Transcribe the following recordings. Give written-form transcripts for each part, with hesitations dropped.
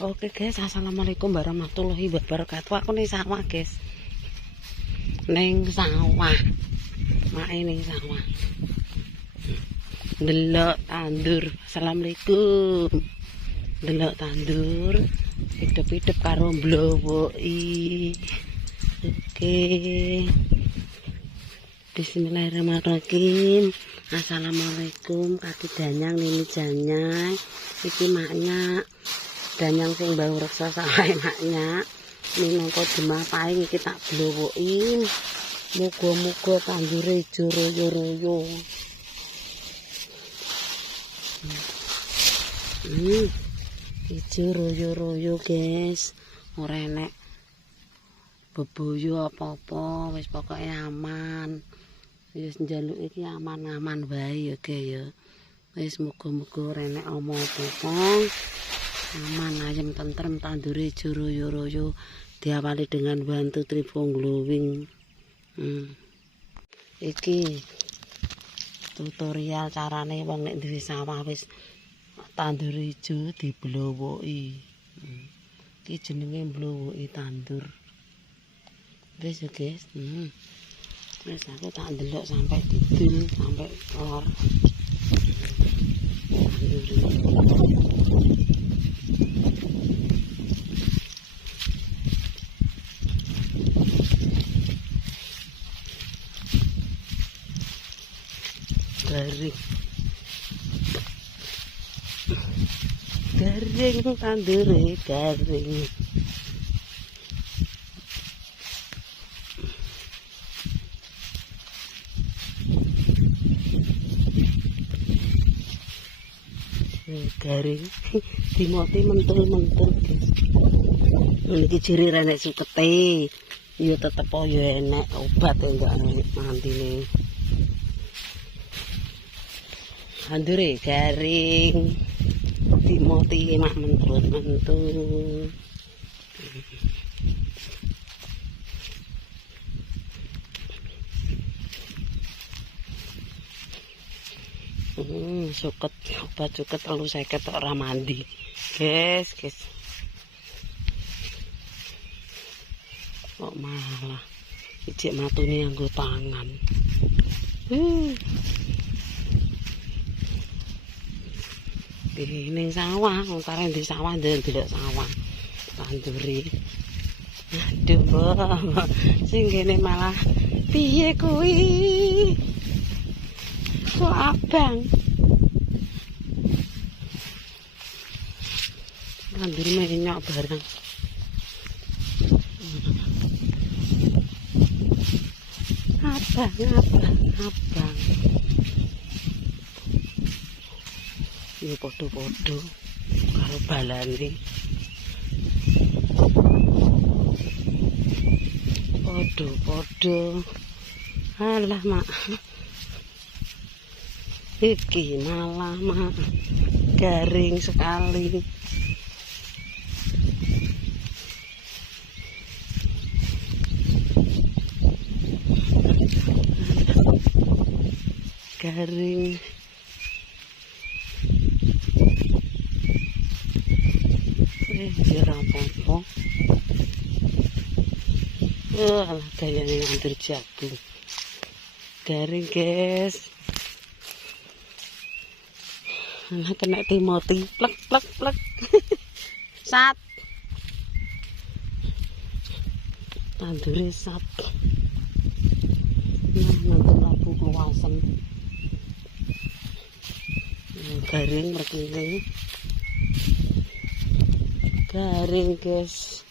Oke guys, assalamualaikum warahmatullahi wabarakatuh. Aku nih sawah guys, neng sawah, mak ini sawah. Delok tandur, assalamualaikum. Delok tandur, hidup-hidup karo blowoi. Oke, bismillahirrahmanirrahim. Assalamualaikum, kaki danyang, nini janyang, iki maknya. Danyang sing bau reksa sae maknya minangka demah paing iki tak blowoki. Muga-muga tandure ijo royo-royo. Ijo royo-royo guys, ora enek beboyo apa-apa, wis pokoke aman. Wis njaluk iki aman-aman wae ya guys ya. Wis muga-muga ora enek apa-apa. Aman, ayam, tentrem, tandure royo-royo, diawali dengan bantu tripong glowing. Iki tutorial carane wong nek duwe sawah wis tandure ijo diblowoki. Iki jenenge mblowoki tandur. Wis ya guys. Wis aku tak ndelok sampai didul sampai lor. Garing tandure garing. Garing dimoti mentul-mentul guys. Iki jere renek sukete ya tetep ya enek obat enggak mantine. Tandure garing dimoti mak mentul-mentul. Suket obat suket 350 ora mandi guys. Kok malah ijik matune nganggo tangan. Ning sawah, wong kare di sawah ndelok sawah tanduri. Aduh, sing kene malah piye kuwi? Kok abang? Tandur menyok barang. Abang. Ini podo-podo karo balane. Podo-podo. Alah mak. Iki malah mak garing sekali. Garing. Apa-apa. Alah gayane nandur jagung. Garing guys. Nah kena timoti plek. Sat. Tandure sat. Nah nanti labu keluasan. Garing merkene. Garing guys.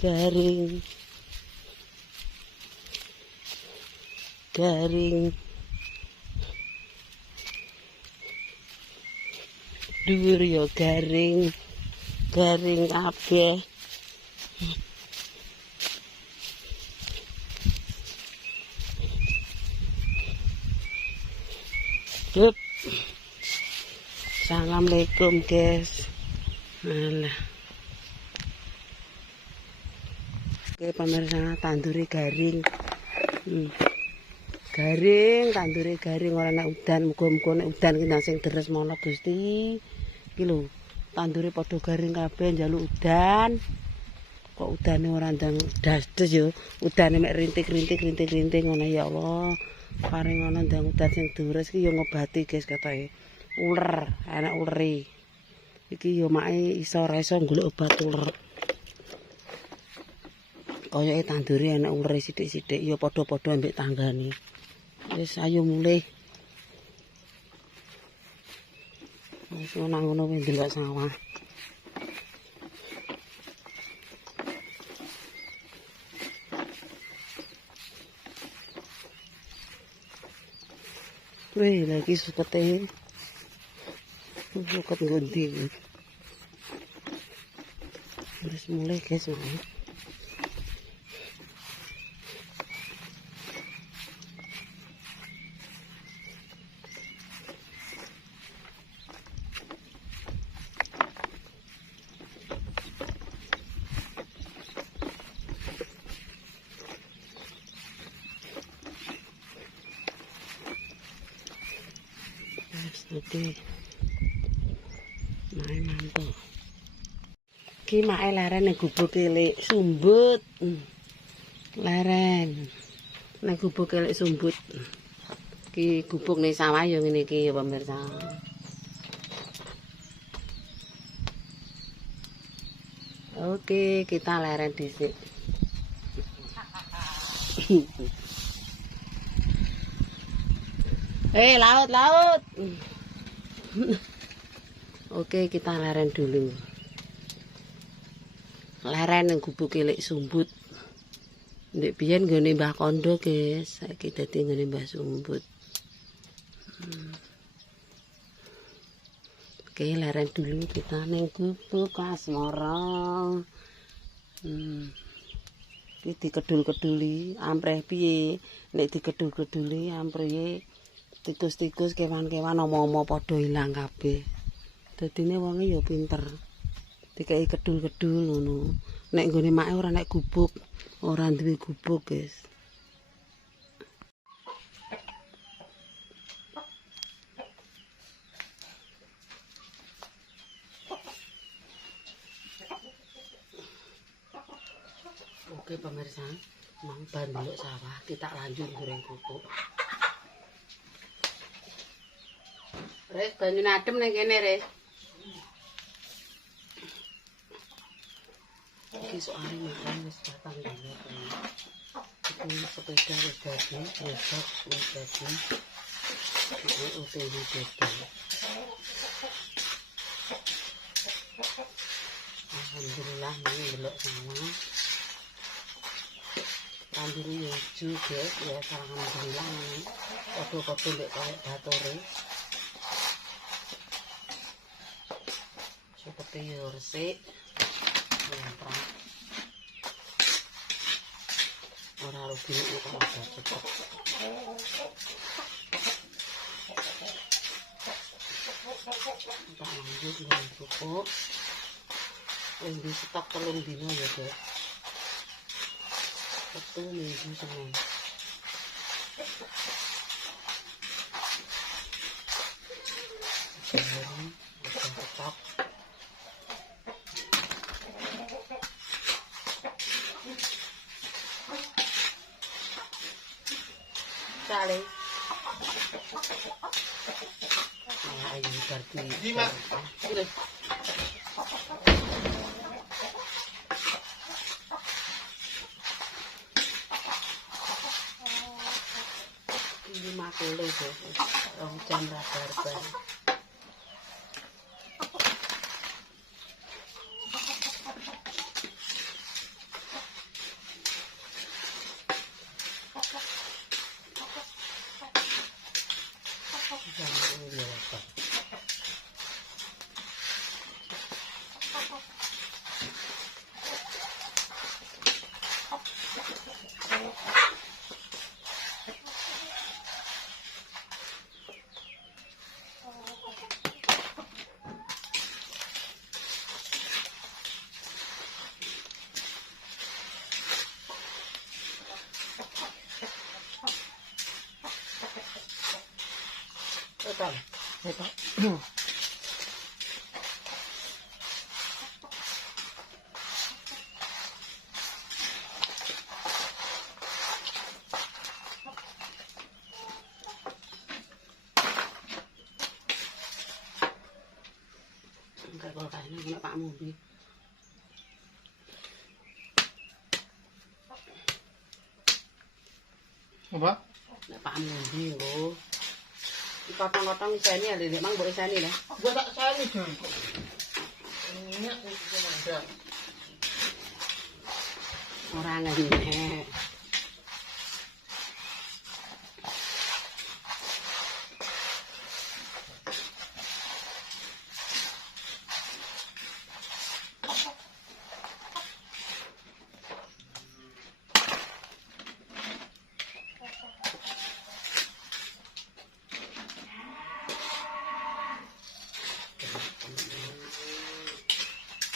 Garing dhuwur ya garing kabeh. Assalamualaikum guys. Alah. Oke pemirsa, tandure garing. Tandure garing ora nek udan, muga-muga nek udan ki sing deres mono Gusti. Iki lho, tandure padha garing kabeh njaluk udan. Kok udane ora ndang dasdes yo. Udane mek rintik-rintik ngono ya Allah. Paring ngono ndang udan sing deres iki yo ngobati guys katoke. Uler, enak uleri. Iki yo make iso ora iso golek obat uler. Koyoke tandure enak uleri sithik-sithik yo padha-padha ambek tanggane. Wis ayo mulih. Wis ngono wis ndelok sawah. Wih, lagi sukete. Suket ngendi. Wis mulai guys, mau. Oke. Mae mantap. Ki mae leren ning gubuk cilik sumbut. Leren. Ning gubuk cilik sumbut. Ki gubuk ning sawah ya ngene iki ya pemirsa. Oke, kita leren dhisik. Laut. Oke, kita leren dulu. Leren yang gubuk cilik sumbut. Ndek biyen nggone Mbah Kondo, guys. Saiki dadi nggone Mbah Sumbut. Oke, leren dulu kita ning gubuk asmara. Iki dikedul-keduli, ampreh piye? Nek dikedul-keduli ampreh tikus-tikus kewan-kewan oma-oma padha ilang kabeh. Dadine wonge ya pinter. Dikai kedul-kedul ngono. Nek nggone make ora nek gubuk, ora duwe gubuk, guys. Oke pemirsa, mang bandel sawah, kita lanjut goreng kerupuk. Res banyu adem ning kene, Res. Iki soalé makan wis datang dhewe. Iki sepeda wis dadi, besok wis dadi. Iki OTW dadi. Alhamdulillah ini belok sawah. Landiri hijau guys, ya alhamdulillah ini. Foto-foto mbek kayak batore. Seperti ya resik. Lemprak. Ora rugi nek kok ada cepet. Kita lanjut dengan kerupuk. Ini stok 3 dino ya guys. Satu minggu Senin. Sekarang udah stok. Sale. Ayo berarti. Lima. Udah. Makule jam rabar-rabar. Betul. Engko kulkas ini nek Pak Mumbi. Apa? Nek Pak Mumbi lho. Dipotong-potong iseni ya, Dek. Mang mbok iseni lho. Gua tak sani dong kok. Minyak itu ada. Ora ngenyek.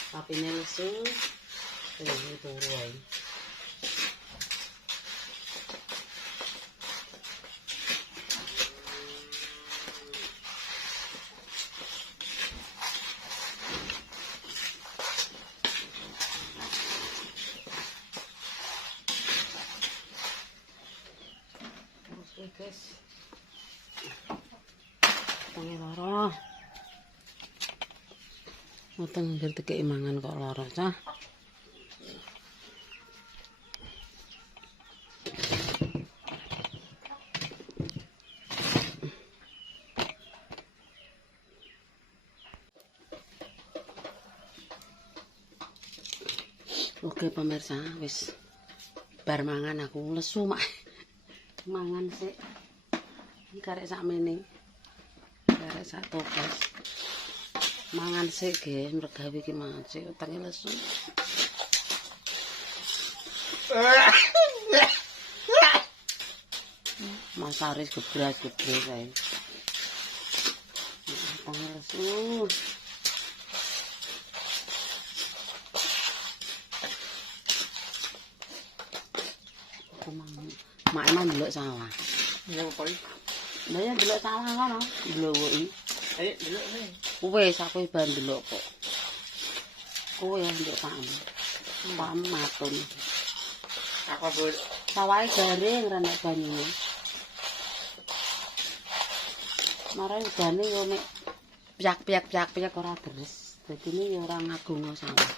Tapi ini lesu, ini turu ae. Oke guys, tangi loro. Muteng ngger tekeki mangan kok lara cah. Oke pemirsa, wis bar mangan aku lesu mak. Mangan sik. Iki karek sakmene. Karek sak toples. Mangan sik nggih, mergawe iki mangan sik utenge lesu. Mas Aris gebras-gebras kae. Utenge lesu. Aku mangan. Mak emang ndelok sawah. Ya apa iki? Lah ya ndelok sawah ngono, ndlowoki. Ayo delok nih. Wis aku bar ndelok kok. Kowe yang ndelok pakmu. Pakmu matun. Aku boleh. Sawahe garing renek banyune. Marane udane yo mek piyak-piyak ora deres. Dadine yo ora ngagungo sawah.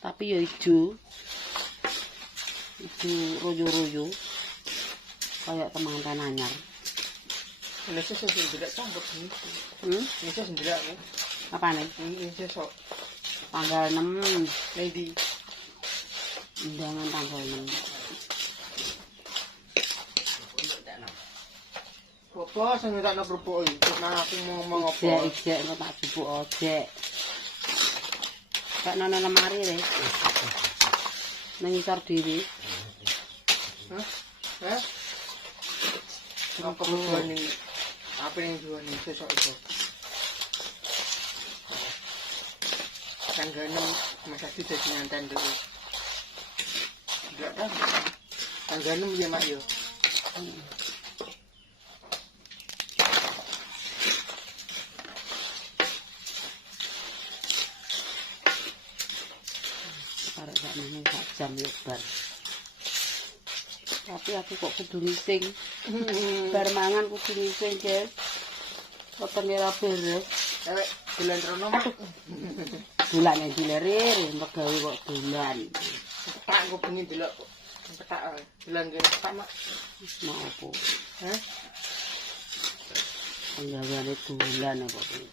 Tapi yo ijo. Ijo royo-royo. Kayak temanten anyar. Ini sesuk ndelok sambut ini. Ini sesuk ndelok aku. Apane? Ini sesuk Tanggal 6. lady. Undangan tanggal 6. Apa sing tak nak kerupuk iki? Nah aku mau ngomong apa? Ijek engko tak jupuk ojek. Kak nono lemari re. Nang ngisor dhewe. Hah? Hah? Apa tujuan ini? Apa yang tujuan ini? Sesok itu. Tanggal 6 Mas Adi jadi nyantan dulu. Enggak tahu. Tanggal 6 ya Mak yo. Karek sak meneh sak jam yo bar. Tapi aku kok kudu ngising. Bar mangan kudu ngising, guys. Wetenge ra beres. Cewek bulan rono Mak. Bulan yang dilerir, mergawe kok bulan. Tak aku pengen delok. Petak bulan kene petak Mak. Mau apa? Hah? Penggaweane bulan apa iki?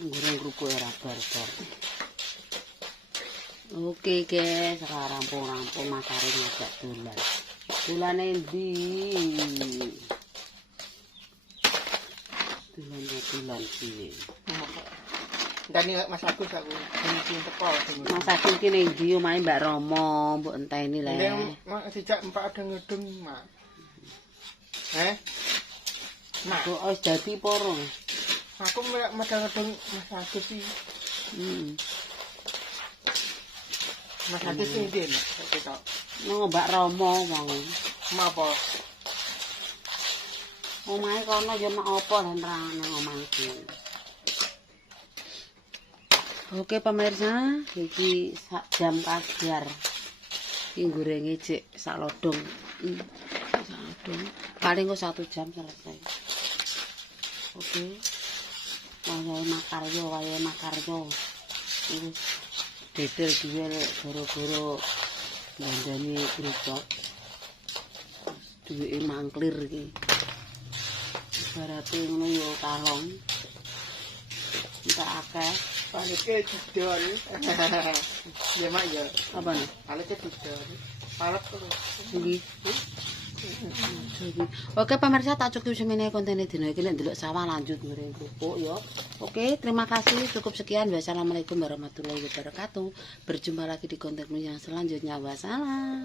Goreng kerupuk era barbar. Oke guys, rampung-rampung Mas Aris ngajak dolan. Dolane ndi? Dolan piye? Dan ini Mas Agus aku ini teko. Mas Agung ki ning ndi omahe Mbak Romo, mbok enteni le. Ini Mak sejak 4 ada ngedung Mak. Mak, Kok wis dadi poro? aku medang ngedung Mas Agus sih. Mas Agus sih dia Mak. Kita. Nang Mbak Romo wong. Mak apa? Omahe kono ya mak apa lan ra nang omahku. Oke pemirsa, iki sak jam kajar. Iki gorenge cek sak lodong. Sak lodong. Paling kok 1 jam selesai. Oke. Wayahe makaryo. Wis detail dhewe lek goro-goro ndandani gerobak. Duweke mangklir iki. Ibarate ngono ya kalong. Entak akeh. Paleke didol. Ya mak ya. Apa nih? Paleke didol. Palek terus. Nggih. Oke pemirsa, tak cukup semene konten dina iki nek ndelok sawah lanjut goreng kerupuk ya. Oke, terima kasih. Cukup sekian. Wassalamualaikum warahmatullahi wabarakatuh. Berjumpa lagi di konten yang selanjutnya. Wassalam.